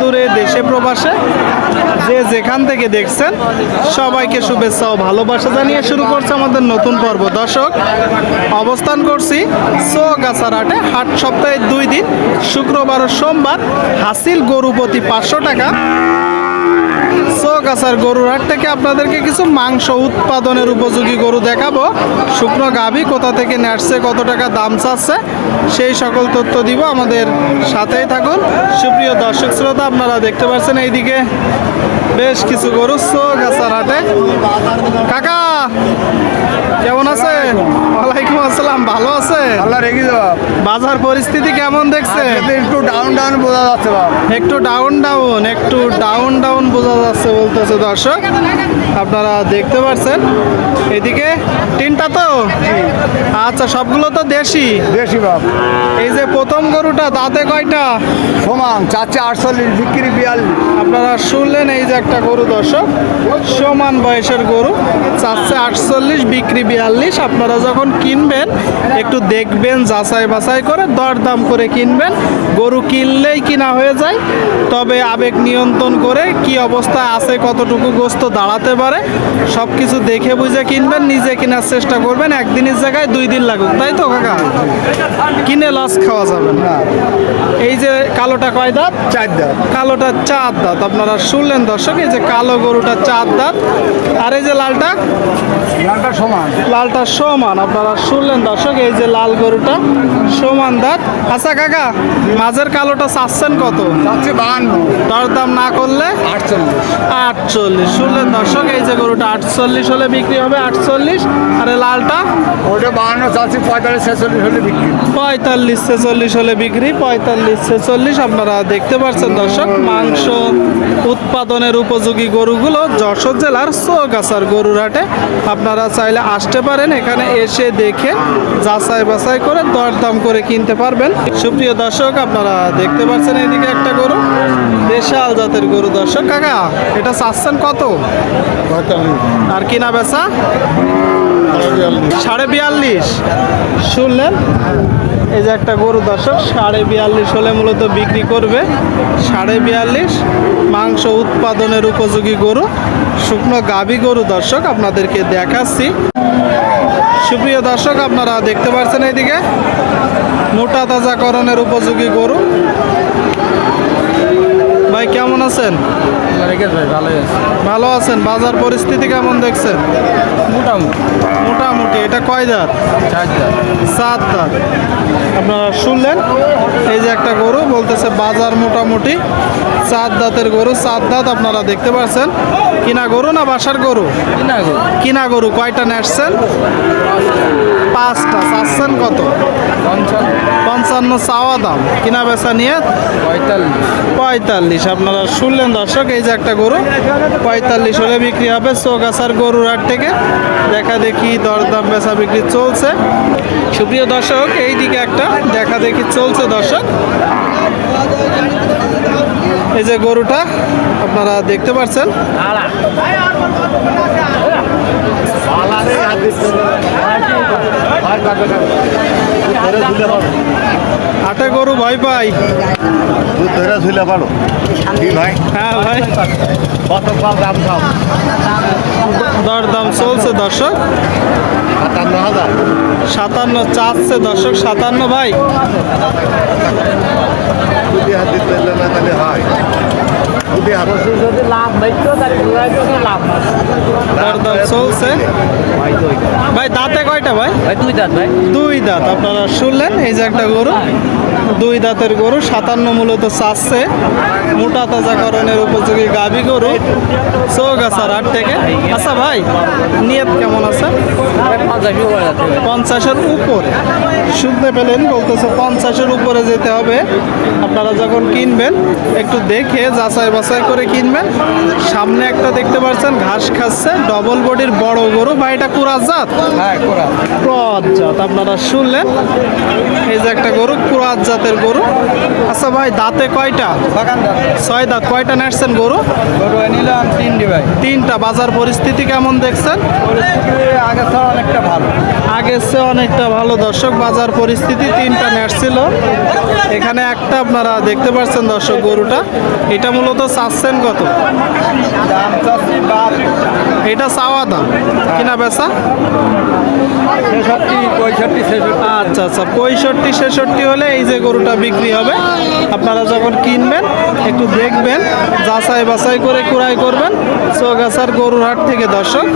দূরে দেশে প্রবাসে যে যেখান থেকে দেখছেন, সবাইকে শুভেচ্ছা ও ভালোবাসা জানিয়ে শুরু করছে আমাদের নতুন পর্ব। দর্শক, অবস্থান করছি চৌগাছার হাটে হাট সপ্তাহে দুই দিন, শুক্রবার ও সোমবার হাসিল গরু প্রতি পাঁচশো টাকা। চৌগাছার গরুর হাট থেকে আপনাদেরকে কিছু মাংস উৎপাদনের উপযোগী গরু দেখাবো। শুকনো গাভী কোথা থেকে নেটছে কত টাকা দাম চাচ্ছে সেই সকল তথ্য দিব আমাদের সাথেই থাকুন। সুপ্রিয় দর্শক শ্রোতা আপনারা দেখতে পাচ্ছেন এইদিকে বেশ কিছু গরু চৌগাছার হাটে। কাকা কেমন আছে ওয়ালাইকুম আসসালাম। ভালো আছে আল্লাহ রেখে দেওয়া বাজার পরিস্থিতি কেমন দেখছে? একটু ডাউন ডাউন বোঝা যাচ্ছে বাপ একটু ডাউন ডাউন একটু ডাউন ডাউন বোঝা যাচ্ছে বলতেছে দর্শক। আপনারা দেখতে পাচ্ছেন এদিকে তিনটা তো? আচ্ছা সবগুলো তো দেশি? দেশি বাপ। এই যে প্রথম গরুটা দাঁতে কয়টা? সমান চারশে আটচল্লিশ বিক্রি বিয়াল্লিশ। আপনারা শুনলেন এই যে একটা গরু দর্শক সমান বয়সের গরু চারশে আটচল্লিশ বিক্রি বিয়াল্লিশ। আপনারা যখন কিনবেন একটু দেখবেন যাচাই বাছাই করে দরদাম করে কিনবেন। গরু কিনলেই কিনা হয়ে যায়। তবে আবেগ নিয়ন্ত্রণ করে কি অবস্থায় আছে কতটুকু গোস্ত দাঁড়াতে পারে সব কিছু দেখে বুঝে কিনবেন নিজে কেনার চেষ্টা করবেন একদিনের জায়গায় দুই দিন লাগুক। তাই তো কাকা? কিনে লস খাওয়া যাবে না। এই যে কালোটা কয় দাঁত? চার দাঁত। কালোটা চার দাঁত। আপনারা শুনলেন দর্শক এই যে কালো গরুটা চার দাঁত। আর এই যে লালটা? লালটা সমান। লালটা সমান। আপনারা শুনলেন দর্শক এই যে লাল গরুটা সমান দাঁত। আচ্ছা কাকা মাঝের কালোটা চাচ্ছেন কত? দরদাম না করলে? আটচল্লিশ। আটচল্লিশ। শুনলেন দর্শক এই যে গরুটা আটচল্লিশ হলে বিক্রি হবে আটচল্লিশ। আর লালটা? ওটা বাহান্ন চারশে পঁয়তাল্লিশ ছেচল্লিশ হলে বিক্রি। পঁয়তাল্লিশ ছেচল্লিশ হলে বিক্রি পঁয়তাল্লিশ ছেচল্লিশ। আপনারা দেখতে পাচ্ছেন দর্শক মাংস উৎপাদনের উপযোগী গরুগুলো যশোর জেলার চৌগাছার গরুর হাটে। আপনারা চাইলে আসতে পারেন এখানে এসে দেখে যাচাই বাছাই করে দরদাম করে কিনতে পারবেন। সুপ্রিয় দর্শক আপনারা দেখতে পাচ্ছেন এইদিকে একটা গরু। দেশাল জাতের গরু দর্শক। কাকা এটা চাচ্ছেন কত? আর কিনা বেচা? সাড়ে বিয়াল্লিশ। শুনলেন? এই যে একটা গরু দর্শক সাড়ে বিয়াল্লিশ হলে মূলত বিক্রি করবে। সাড়ে বিয়াল্লিশ মাংস উৎপাদনের উপযোগী গরু। শুকনো গাভী গরু দর্শক আপনাদেরকে দেখাচ্ছি। সুপ্রিয় দর্শক আপনারা দেখতে পাচ্ছেন এইদিকে মোটা তাজাকরণের উপযোগী গরু। ভাই কেমন আছেন? ভাই ভালোই আছে ভালো আছেন। বাজার পরিস্থিতি কেমন দেখছেন? মোটামুটি মোটামুটি। এটা কয় দাঁত? চার দাঁত। সাত দাঁত। আপনারা শুনলেন? এই যে একটা গরু বলতেছে বাজার মোটামুটি। চার দাঁতের গরু চার দাঁত আপনারা দেখতে পাচ্ছেন কিনা গরু না বাসার গরু? কিনা গরু। কয়টা নেসছেন পাঁচটা চাচ্ছেন কত? পঞ্চান্ন পঞ্চান্ন চাওয়া দাম। কিনা বেচা নিয়ে পঁয়তাল্লিশ। পঁয়তাল্লিশ। আপনারা শুনলেন দর্শক এই যে একটা গরু পঁয়তাল্লিশ হলে বিক্রি হবে চৌগাছার গরুর হাট থেকে। দেখা দেখি দরদাম বেচা বিক্রি চলছে। সুপ্রিয় দর্শক এই দিকে একটা দেখা দেখি চলছে দর্শক। এই যে গরুটা আপনারা দেখতে পাচ্ছেন। হাটে গরু ভয় পাই। দুধ ধরে ধুলে পারো। ভাই? হ্যাঁ ভাই। কত কম দাম সব দর দাম চলছে দর্শক। সাতান্ন হাজার। সাতান্ন চাচ্ছে দর্শক সাতান্ন ভাই। দুটি হাত দিতে পারলে না তাহলে হয়। দুটি হাত যদি লাভ বেচতো তাহলে লাভ চলছে। ভাই দাঁতে। কয়টা ভাই? ভাই দুই দাঁত ভাই। দুই দাঁত আপনারা শুনলেন? এই যে একটা গরু। দুই দাঁতের গরু সাতান্ন মূলত চাচ্ছে। মোটা তাজাকরণের উপযোগী গাভী গরু। চৌগাছার হাট থেকে। আচ্ছা ভাই নিয়ত কেমন আছে? পঞ্চাশের উপরে। শুনতে পেলেন বলতেছে পঞ্চাশের উপরে যেতে হবে। আপনারা যখন কিনবেন একটু দেখে যাচাই বাছাই করে কিনবেন। সামনে একটা দেখতে পাচ্ছেন ঘাস খাচ্ছে ডবল বডির বড় গরু। বা এটা কুরাজ জাত? হ্যাঁ করা ক্রস জাত। আপনারা শুনলেন এই যে একটা গরু ক্রস জাত জাতের গরু? আচ্ছা ভাই দাঁতে কয়টা? ছয় দাঁত। কয়টা নেটছেন গরু? গরু নিলাম তিনটি ভাই। তিনটা। বাজার পরিস্থিতি কেমন দেখছেন? অনেকটা ভালো। চেয়ে অনেকটা ভালো। দর্শক বাজার পরিস্থিতি তিনটা নেট ছিল। এখানে একটা আপনারা দেখতে পাচ্ছেন দর্শক গরুটা। এটা মূলত চাচ্ছেন কত? এটা চাওয়া দাম। কিনা বেচা? আচ্ছা আচ্ছা। পঁয়ষট্টি ছেষট্টি হলে এই যে গরুটা বিক্রি হবে। আপনারা যখন কিনবেন একটু দেখবেন যাচাই বাছাই করে কুড়াই করবেন। চৌগাছার গরুর হাট থেকে দর্শক।